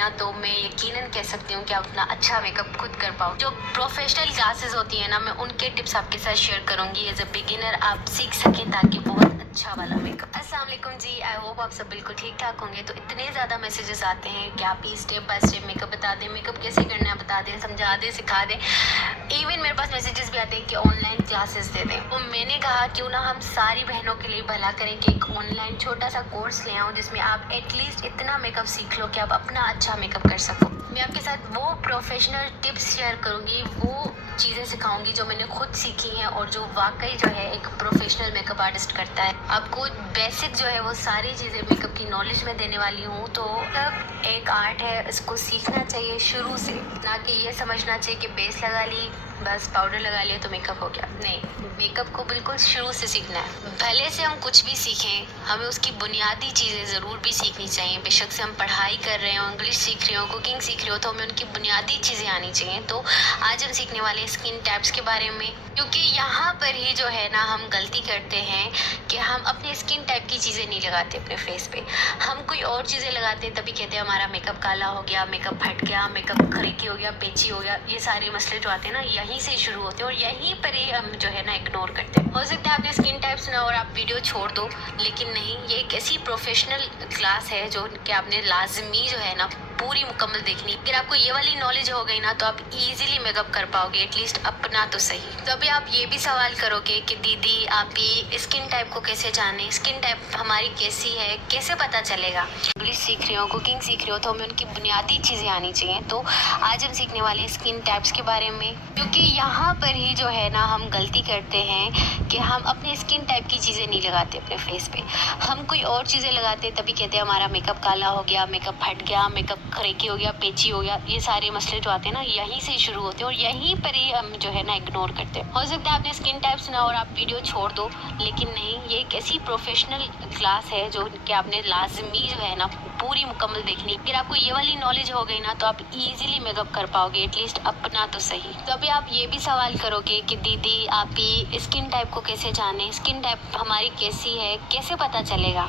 ना तो मैं यकीनन कह सकती हूँ कि आप अपना अच्छा मेकअप खुद कर पाओ। जो प्रोफेशनल क्लासेस होती है ना, मैं उनके टिप्स आपके साथ शेयर करूंगी एज अ बिगिनर आप सीख सकें ताकि बहुत अच्छा वाला मेकअप। अस्सलाम वालेकुम जी, आई होप आप सब बिल्कुल ठीक ठाक होंगे। तो इतने ज़्यादा मैसेजेस आते हैं कि आप ही स्टेप बाय स्टेप मेकअप बता दें, मेकअप कैसे करना है बता दें, समझा दें, सिखा दें। इवन मेरे पास मैसेजेस भी आते हैं कि ऑनलाइन क्लासेस दे दें। तो मैंने कहा क्यों ना हम सारी बहनों के लिए भला करें कि एक ऑनलाइन छोटा सा कोर्स ले आऊँ जिसमें आप एटलीस्ट इतना मेकअप सीख लो कि आप अपना अच्छा मेकअप कर सको। मैं आपके साथ वो प्रोफेशनल टिप्स शेयर करूँगी, वो चीज़ें सिखाऊंगी जो मैंने खुद सीखी हैं और जो वाकई जो है एक प्रोफेशनल मेकअप आर्टिस्ट करता है। आपको बेसिक जो है वो सारी चीज़ें मेकअप की नॉलेज में देने वाली हूँ। तो मतलब एक आर्ट है, इसको सीखना चाहिए शुरू से, ना कि ये समझना चाहिए कि बेस लगा ली बस पाउडर लगा लिया तो मेकअप हो गया। नहीं, मेकअप को बिल्कुल शुरू से सीखना है। भले से हम कुछ भी सीखें, हमें उसकी बुनियादी चीज़ें ज़रूर भी सीखनी चाहिए। बेशक से हम पढ़ाई कर रहे हो, इंग्लिश सीख रहे हो, कुकिंग सीख रहे हो, तो हमें उनकी बुनियादी चीज़ें आनी चाहिए। तो आज हम सीखने वाले स्किन टाइप्स के बारे में, क्योंकि यहाँ पर ही जो है ना हम गलती करते हैं कि हम अपने स्किन टाइप की चीज़ें नहीं लगाते अपने फेस पे। हम कोई और चीज़ें लगाते हैं, तभी कहते हैं हमारा मेकअप काला हो गया, मेकअप फट गया, मेकअप खरीकी हो गया, पेची हो गया। ये सारे मसले जो आते हैं ना यहीं से शुरू होते हैं और यहीं पर ही हम जो है ना इग्नोर करते हैं। हो सकता है आपने स्किन टाइप सुना और आप वीडियो छोड़ दो, लेकिन नहीं, ये एक ऐसी प्रोफेशनल क्लास है जो कि आपने लाजमी जो है ना पूरी मुकम्मल देखनी। अगर आपको ये वाली नॉलेज हो गई ना तो आप इजीली मेकअप कर पाओगे, एटलीस्ट अपना तो सही। तो अभी आप ये भी सवाल करोगे कि दीदी आप ही स्किन टाइप को कैसे जाने, स्किन टाइप हमारी कैसी है, कैसे पता चलेगा। इंग्लिश सीख रहे हो, कुकिंग सीख रहे हो, तो हमें उनकी बुनियादी चीज़ें आनी चाहिए। तो आज हम सीखने वाले स्किन टाइप्स के बारे में, क्योंकि यहाँ पर ही जो है ना हम गलती करते हैं कि हम अपने स्किन टाइप की चीज़ें नहीं लगाते अपने फेस पे। हम कोई और चीज़ें लगाते हैं, तभी कहते हैं हमारा मेकअप काला हो गया, मेकअप फट गया, मेकअप खरेकी हो गया, पेची हो गया। ये सारे मसले जो आते हैं ना यहीं से शुरू होते हैं और यहीं पर ही हम जो है ना इग्नोर करते हैं। हो सकता है आपने स्किन टाइप सुना और आप वीडियो छोड़ दो, लेकिन नहीं, ये एक ऐसी प्रोफेशनल क्लास है जो कि आपने लाजमी जो है ना पूरी मुकम्मल देखनी। अगर आपको ये वाली नॉलेज हो गई ना तो आप इजीली मेकअप कर पाओगे, एटलीस्ट अपना तो सही। तो अभी आप ये भी सवाल करोगे कि दीदी आप ही स्किन टाइप को कैसे जाने, स्किन टाइप हमारी कैसी है, कैसे पता चलेगा।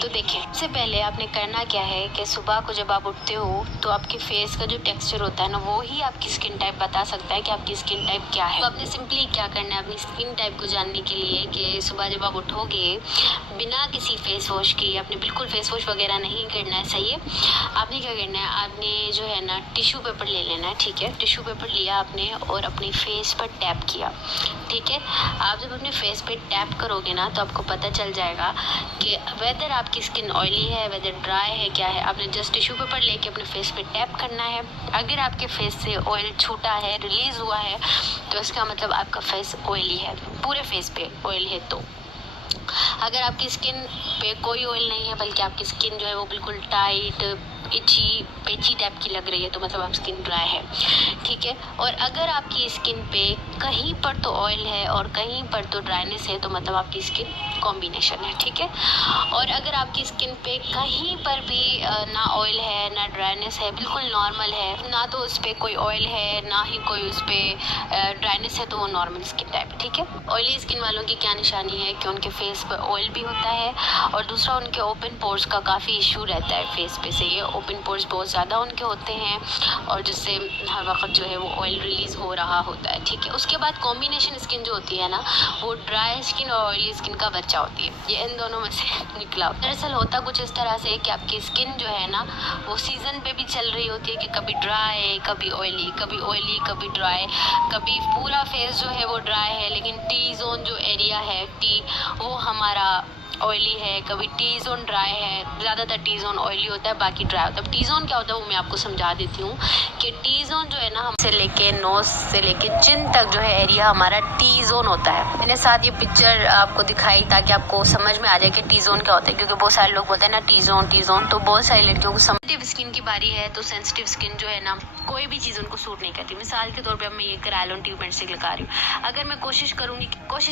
तो देखिए, सबसे पहले आपने करना क्या है कि सुबह को जब आप उठते हो तो आपके फेस का जो टेक्सचर होता है ना वो ही आपकी स्किन टाइप बता सकता है कि आपकी स्किन टाइप क्या है। तो आपने सिंपली क्या करना है अपनी स्किन टाइप को जानने के लिए कि सुबह जब आप उठोगे बिना किसी फेस वॉश की, आपने बिल्कुल फेस वॉश वगैरह नहीं करना है, सही है। आपने क्या करना है, आपने जो है ना टिश्यू पेपर ले लेना है, ठीक है। टिश्यू पेपर लिया आपने और अपने फेस पर टैप किया, ठीक है। आप जब अपने फेस पे टैप करोगे ना तो आपको पता चल जाएगा कि वेदर आपकी स्किन ऑयली है, वेदर ड्राई है, क्या है। आपने जस्ट टिश्यू पेपर लेके अपने फेस पे टैप करना है। अगर आपके फेस से ऑयल छूटा है, रिलीज हुआ है, तो इसका मतलब आपका फेस ऑयली है, पूरे फेस पे ऑयल है। तो अगर आपकी स्किन पे कोई ऑयल नहीं है बल्कि आपकी स्किन जो है वो बिल्कुल टाइट, इची, पेची टाइप की लग रही है, तो मतलब आप स्किन ड्राई है, ठीक है। और अगर आपकी स्किन पे कहीं पर तो ऑयल है और कहीं पर तो ड्राइनेस है, तो मतलब आपकी स्किन कॉम्बिनेशन है, ठीक है। और अगर आपकी स्किन पे कहीं पर भी ना ऑयल है ना ड्राइनेस है, बिल्कुल नॉर्मल है, ना तो उस पर कोई ऑयल है ना ही कोई उस पर ड्राइनेस है, तो वो नॉर्मल स्किन टाइप है, ठीक है। ऑयली स्किन वालों की क्या निशानी है कि उनके फेस पर ऑयल भी होता है और दूसरा उनके ओपन पोर्स का काफ़ी इशू रहता है फेस पे से। ये ओपन पोर्स बहुत ज़्यादा उनके होते हैं और जिससे हर वक्त जो है वो ऑयल रिलीज़ हो रहा होता है, ठीक है। उसके बाद कॉम्बिनेशन स्किन जो होती है ना वो ड्राई स्किन और ऑयली स्किन का बच्चा होती है, ये इन दोनों में से निकला। दरअसल होता कुछ इस तरह से कि आपकी स्किन जो है ना वो सीज़न पे भी चल रही होती है कि कभी ड्राई कभी ऑयली, कभी ऑयली कभी ड्राई, कभी पूरा फेस जो है वो ड्राई है लेकिन टी जोन जो एरिया है टी वो हमारा ऑयली है, कभी टी जोन ड्राई है। ज़्यादातर टी जोन ऑयली होता है, बाकी ड्राई होता है। टी जोन क्या होता है वो मैं आपको समझा देती हूँ कि टी जोन जो है ना हम से लेके नोज से लेके चिन तक जो है एरिया हमारा टी जोन होता है। मैंने साथ ये पिक्चर आपको दिखाई ताकि आपको समझ में आ जाए कि टी जोन क्या होता है, क्योंकि बहुत सारे लोग बोलते हैं ना टी जोन, तो बहुत सारी लड़कियों को सेंसिटिव स्किन की बारी है। तो सेंसिटिव स्किन जो है ना कोई भी चीज़ उनको सूट नहीं करती। मिसाल के तौर पे अब मैं ये करायलोन ट्रीटमेंट से लगा रही हूँ, अगर मैं कोशिश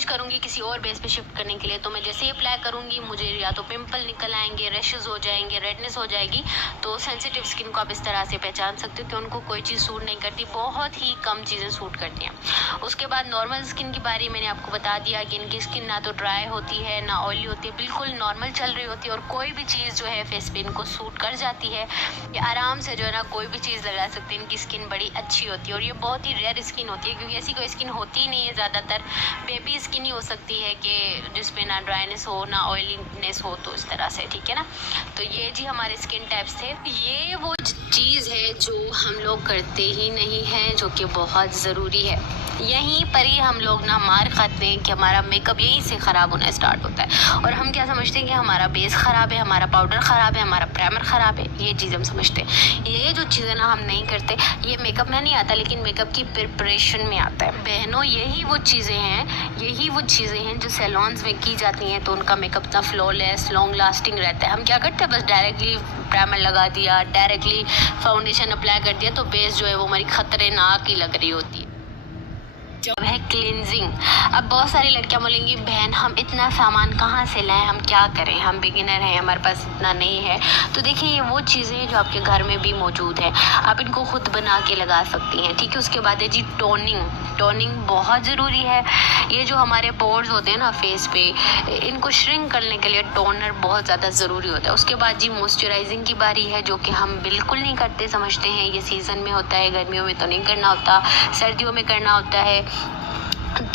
करूंगी किसी और बेस पे शिफ्ट करने के लिए, तो मैं जैसे ही अप्लाई करूँगी मुझे या तो पिंपल निकल आएंगे, रैशेज हो जाएंगे, रेडनेस हो जाएगी। तो सेंसिटिव स्किन को आप इस तरह से पहचान सकते हो कि उनको कोई चीज़ सूट नहीं करती, बहुत ही कम चीज़ें सूट करती हैं। उसके बाद नॉर्मल स्किन की बारी मैंने आपको बता दिया कि इनकी स्किन ना तो ड्राई होती है ना ऑयली होती है, बिल्कुल नॉर्मल चल रही होती है और कोई भी चीज़ जो है फेस पे इनको सूट कर जाती है। ये आराम से जो है ना कोई भी चीज़ लगा सकते हैं। इनकी स्किन बड़ी अच्छी होती है और ये बहुत ही रेयर स्किन होती है क्योंकि ऐसी कोई स्किन होती ही नहीं है। ज़्यादातर बेबी स्किन ही हो सकती है कि जिसमें ना ड्राइनेस हो ना ऑयलीनेस हो, तो इस तरह से, ठीक है ना। तो ये जी हमारे स्किन टाइप्स थे। ये वो चीज़ है जो हम लोग करते ही नहीं है, जो कि बहुत ज़रूरी है। यहीं पर ही हम लोग ना मार खाते हैं कि हमारा मेकअप यहीं से ख़राब होना स्टार्ट होता है और हम क्या समझते हैं कि हमारा बेस ख़राब है, हमारा पाउडर ख़राब है, हमारा प्राइमर ख़राब है। ये चीज़ हम समझते हैं। ये जो चीज़ें ना हम नहीं करते, ये मेकअप में नहीं आता लेकिन मेकअप की प्रिपरेशन में आता है। बहनों, यही वो चीज़ें हैं जो सैलून्स में की जाती हैं तो उनका मेकअप इतना फ्लॉलेस लॉन्ग लास्टिंग रहता है। हम क्या करते हैं, बस डायरेक्टली प्राइमर लगा दिया, डायरेक्टली फाउंडेशन अप्लाई कर दिया, तो बेस जो है वो हमारी खतरनाक ही लग रही होती है। जब है क्लींजिंग। अब बहुत सारी लड़कियां बोलेंगी, बहन हम इतना सामान कहाँ से लाएं, हम क्या करें, हम बिगिनर हैं, हमारे पास इतना नहीं है। तो देखिए, ये वो चीज़ें हैं जो आपके घर में भी मौजूद है, आप इनको खुद बना के लगा सकती हैं, ठीक है। उसके बाद है जी टोनिंग बहुत ज़रूरी है। ये जो हमारे पोर्स होते हैं ना फेस पे, इनको श्रिंक करने के लिए टोनर बहुत ज़्यादा ज़रूरी होता है। उसके बाद जी मॉइस्चराइजिंग की बारी है, जो कि हम बिल्कुल नहीं करते, समझते हैं ये सीज़न में होता है, गर्मियों में तो नहीं करना होता, सर्दियों में करना होता है।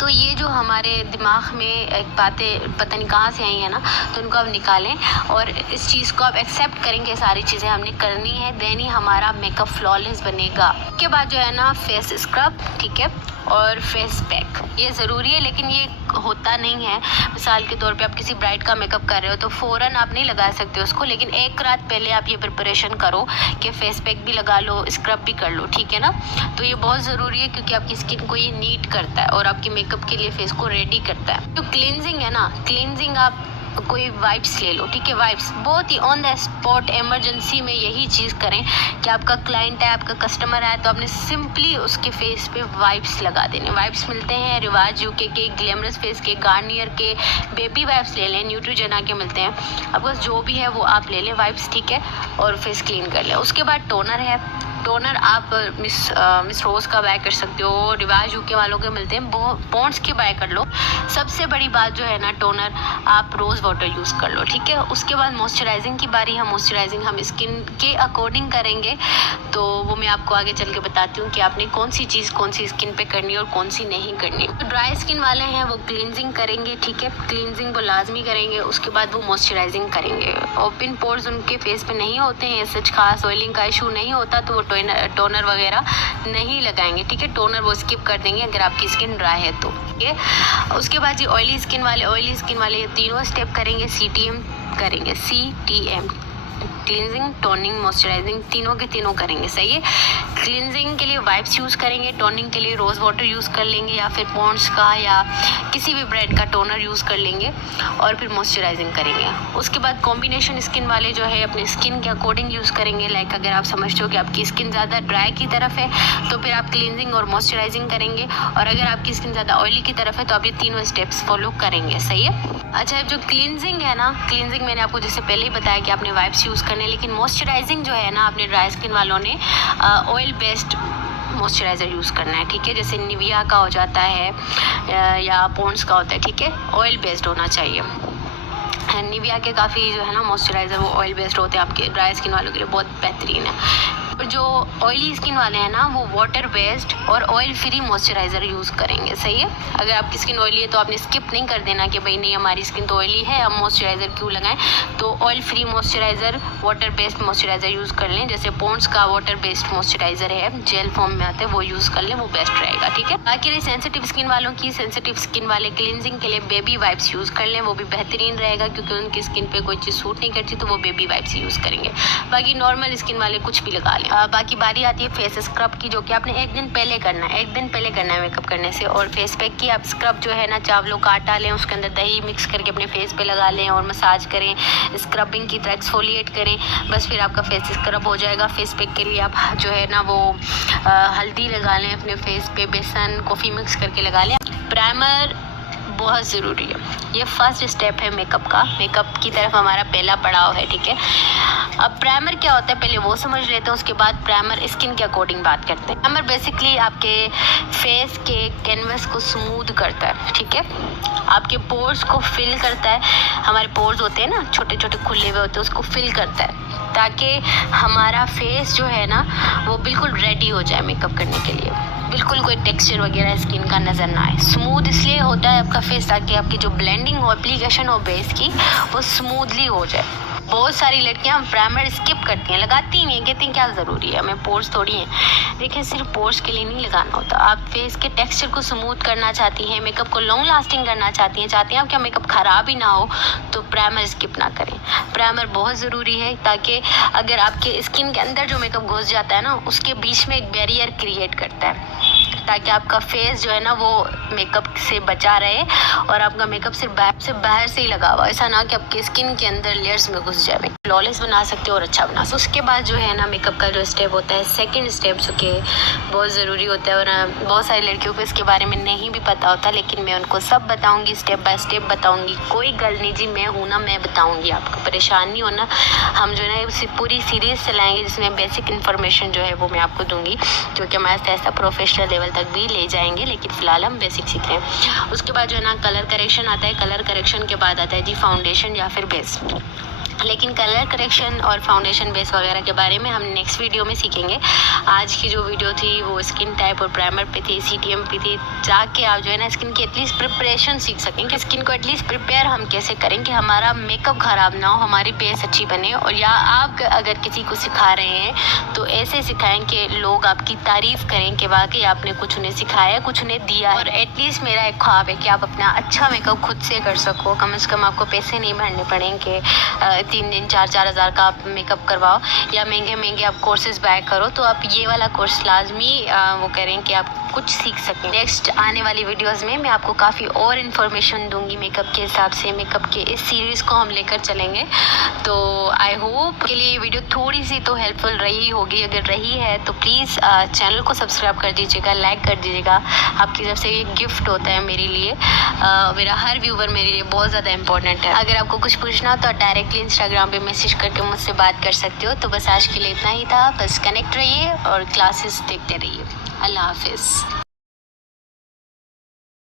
तो ये जो हमारे दिमाग में एक बातें पता नहीं कहाँ से आई है ना, तो उनको आप निकालें और इस चीज़ को आप एक्सेप्ट करेंगे, सारी चीज़ें हमने करनी है, देन ही हमारा मेकअप फ्लॉलेस बनेगा। उसके बाद जो है ना फेस स्क्रब, ठीक है, और फेस पैक, ये ज़रूरी है लेकिन ये होता नहीं है। मिसाल के तौर पे आप किसी ब्राइड का मेकअप कर रहे हो तो फ़ौरन आप नहीं लगा सकते उसको, लेकिन एक रात पहले आप ये प्रिपरेशन करो कि फेस पैक भी लगा लो, स्क्रब भी कर लो, ठीक है ना। तो ये बहुत ज़रूरी है क्योंकि आपकी स्किन को ये नीट करता है और आपके मेकअप के लिए फेस को रेडी करता है। जो क्लींजिंग है ना, क्लींजिंग आप कोई वाइप्स ले लो, ठीक है। वाइप्स बहुत ही ऑन द स्पॉट इमरजेंसी में यही चीज़ करें कि आपका क्लाइंट है, आपका कस्टमर है, तो आपने सिंपली उसके फेस पे वाइप्स लगा देने। वाइप्स मिलते हैं रिवाज यूके के, ग्लैमरस फेस के, गार्नियर के, बेबी वाइप्स ले लें, न्यूट्रीजेना के मिलते हैं, अब बस जो भी है वो आप ले लें वाइप्स, ठीक है, और फेस क्लीन कर लें। उसके बाद टोनर है। टोनर आप मिस रोज़ का बाय कर सकते हो, रिवाज यूके वालों के मिलते हैं, पॉन्ड्स के बाय कर लो। सबसे बड़ी बात जो है ना, टोनर आप रोज़ वाटर यूज़ कर लो, ठीक है। उसके बाद मॉइस्चराइजिंग की बारी है। मॉइस्चराइजिंग हम स्किन के अकॉर्डिंग करेंगे, तो वो मैं आपको आगे चल के बताती हूँ कि आपने कौन सी चीज़ कौन सी स्किन पे करनी है और कौन सी नहीं करनी। तो ड्राई स्किन वाले हैं वो क्लींजिंग करेंगे, ठीक है, क्लींजिंग वो लाजमी करेंगे। उसके बाद वो मॉइस्चराइजिंग करेंगे। ओपन पोर्स उनके फेस पे नहीं होते हैं, सच खास ऑयलिंग का इशू नहीं होता, तो वो टोनर वगैरह नहीं लगाएंगे, ठीक है। टोनर वो स्किप कर देंगे अगर आपकी स्किन ड्राई है तो, ठीक है। उसके बाद जी ऑयली स्किन वाले तीनों स्टेप करेंगे, CTM करेंगे, CTM, क्लींजिंग, टोनिंग, मॉइस्चराइजिंग, तीनों के तीनों करेंगे, सही है। क्लींजिंग के लिए वाइप्स यूज़ करेंगे, टोनिंग के लिए रोज़ वाटर यूज़ कर लेंगे या फिर पॉन्ड्स का या किसी भी ब्रांड का टोनर यूज़ कर लेंगे और फिर मॉइस्चराइजिंग करेंगे। उसके बाद कॉम्बिनेशन स्किन वाले जो है अपने स्किन के अकॉर्डिंग यूज़ करेंगे। लाइक अगर आप समझते हो कि आपकी स्किन ज़्यादा ड्राई की तरफ है तो फिर आप क्लींजिंग और मॉइस्चराइजिंग करेंगे, और अगर आपकी स्किन ज़्यादा ऑयली की तरफ है तो आप ये तीनों स्टेप्स फॉलो करेंगे, सही है। अच्छा, जो क्लींजिंग है ना, क्लींजिंग मैंने आपको जैसे पहले ही बताया कि आपने वाइप्स यूज़ करने, लेकिन मॉइस्चराइजिंग जो है ना, आपने ड्राई स्किन वालों ने ऑयल बेस्ड मॉइस्चराइज़र यूज़ करना है, ठीक है। जैसे निविया का हो जाता है या पॉन्ड्स का होता है, ठीक है, ऑयल बेस्ड होना चाहिए। निविया के काफ़ी जो है ना मॉइस्चराइज़र वो ऑयल बेस्ड होते हैं, आपके ड्राई स्किन वालों के लिए बहुत बेहतरीन है। और जो ऑयली स्किन वाले हैं ना, वो वाटर बेस्ड और ऑयल फ्री मॉइस्चराइज़र यूज़ करेंगे, सही है। अगर आपकी स्किन ऑयली है तो आपने स्किप नहीं कर देना कि भाई नहीं हमारी स्किन तो ऑयली है, हम मॉइस्चराइज़र क्यों लगाएं। तो oil free moisturiser, water based moisturiser use कर लें। जैसे पॉन्ड्स का वाटर बेस्ड मॉइस्चराइज़र है, जेल फॉर्म में आता है, वो यूज़ कर लें, वो बेस्ट रहेगा, ठीक है। बाकी रही सेंसिटिव स्किन वालों की, सेंसिटिव स्किन वाले क्लींजिंग के लिए बेबी वाइप्स यूज़ कर लें, वो भी बेहतरीन रहेगा क्योंकि उनकी स्किन पे कोई चीज़ सूट नहीं करती तो वो बेबी वाइप्स यूज़ करेंगे। बाकी नॉर्मल स्किन वाले कुछ भी लगा लें। बाकी बारी आती है फेस स्क्रब की, जो कि आपने एक दिन पहले करना है मेकअप करने से। और फेस पैक की आप स्क्रब जो है ना, चावलों का आटा लें, उसके अंदर दही मिक्स करके अपने फेस पे लगा लें और मसाज करें, स्क्रबिंग की तरह एक्सफोलिएट करें, बस फिर आपका फेस स्क्रब हो जाएगा। फेस पैक के लिए आप जो है ना वो हल्दी लगा लें अपने फेस पे, बेसन कॉफ़ी मिक्स करके लगा लें। प्राइमर बहुत ज़रूरी है। ये फर्स्ट स्टेप है मेकअप का। मेकअप की तरफ हमारा पहला पड़ाव है, ठीक है। अब प्राइमर क्या होता है पहले वो समझ लेते हैं, उसके बाद प्राइमर स्किन के अकॉर्डिंग बात करते हैं। प्राइमर बेसिकली आपके फेस के कैनवस को स्मूथ करता है, ठीक है। आपके पोर्स को फिल करता है। हमारे पोर्स होते हैं ना छोटे छोटे खुले हुए होते हैं, उसको फिल करता है ताकि हमारा फेस जो है ना वो बिल्कुल रेडी हो जाए मेकअप करने के लिए। बिल्कुल कोई टेक्सचर वगैरह स्किन का नज़र ना आए। स्मूथ इसलिए होता है आपका फेस ताकि आपकी जो ब्लेंडिंग हो, एप्लीकेशन हो बेस की, वो स्मूथली हो जाए। बहुत सारी लड़कियां प्राइमर स्किप करती हैं, लगाती ही नहीं, कहती हैं क्या ज़रूरी है, हमें पोर्स थोड़ी हैं। देखिए सिर्फ पोर्स के लिए नहीं लगाना होता। आप फेस के टेक्सचर को स्मूथ करना चाहती हैं, मेकअप को लॉन्ग लास्टिंग करना चाहती हैं आपका मेकअप ख़राब ही ना हो, तो प्राइमर स्किप ना करें। प्राइमर बहुत ज़रूरी है ताकि अगर आपके स्किन के अंदर जो मेकअप घुस जाता है ना, उसके बीच में एक बैरियर क्रिएट करता है ताकि आपका फेस जो है ना वो मेकअप से बचा रहे और आपका मेकअप सिर्फ बाहर से ही लगा हुआ, ऐसा ना कि आपके स्किन के अंदर लेयर्स में घुस जाए। फ्लॉलेस बना सकते हो और अच्छा बना सकते हो। उसके बाद जो है ना मेकअप का जो स्टेप होता है, सेकंड स्टेप, जो कि बहुत ज़रूरी होता है और बहुत सारी लड़कियों को इसके बारे में नहीं भी पता होता, लेकिन मैं उनको सब बताऊँगी, स्टेप बाय स्टेप बताऊँगी। कोई गल नहीं जी, मैं हूँ ना, मैं बताऊँगी आपको, परेशान नहीं होना। हम जो है ना पूरी सीरीज़ चलाएँगे जिसमें बेसिक इन्फॉर्मेशन जो है वो मैं आपको दूँगी, क्योंकि हम ऐसा प्रोफेशनल लेवल तक भी ले जाएंगे, लेकिन फिलहाल हम बेसिक सीख रहे हैं। उसके बाद जो है ना कलर करेक्शन आता है। कलर करेक्शन के बाद आता है जी फाउंडेशन या फिर बेस। लेकिन कलर करेक्शन और फाउंडेशन बेस वगैरह के बारे में हम नेक्स्ट वीडियो में सीखेंगे। आज की जो वीडियो थी वो स्किन टाइप और प्राइमर पे थी, CTM पे थी, जाके आप जो है ना स्किन की एटलीस्ट प्रिपरेशन सीख सकें कि स्किन को एटलीस्ट प्रिपेयर हम कैसे करें कि हमारा मेकअप ख़राब ना हो, हमारी बेस अच्छी बने। और या आप अगर किसी को सिखा रहे हैं तो ऐसे सिखाएं कि लोग आपकी तारीफ़ करें कि वाकई आपने कुछ उन्हें सिखाया, कुछ उन्हें दिया। और एटलीस्ट मेरा एक ख्वाब है कि आप अपना अच्छा मेकअप खुद से कर सको। कम से कम आपको पैसे नहीं भरने पड़ेंगे, 3 दिन 4-4 हज़ार का आप मेकअप करवाओ या महंगे आप कोर्सेज बाय करो, तो आप ये वाला कोर्स लाजमी वो करें कि आप कुछ सीख सकें। नेक्स्ट आने वाली वीडियोस में मैं आपको काफ़ी और इन्फॉर्मेशन दूंगी मेकअप के हिसाब से। मेकअप के इस सीरीज़ को हम लेकर चलेंगे, तो आई होप के लिए ये वीडियो थोड़ी सी तो हेल्पफुल रही होगी। अगर रही है तो प्लीज़ चैनल को सब्सक्राइब कर दीजिएगा, लाइक कर दीजिएगा। आपकी तरफ से ये गिफ्ट होता है मेरे लिए। मेरा हर व्यूवर मेरे लिए बहुत ज़्यादा इंपॉर्टेंट है। अगर आपको कुछ पूछना हो तो डायरेक्टली इंस्टाग्राम पे मैसेज करके मुझसे बात कर सकते हो। तो बस आज के लिए इतना ही था। बस कनेक्ट रहिए और क्लासेस देखते रहिए। अल्लाह हाफिज़।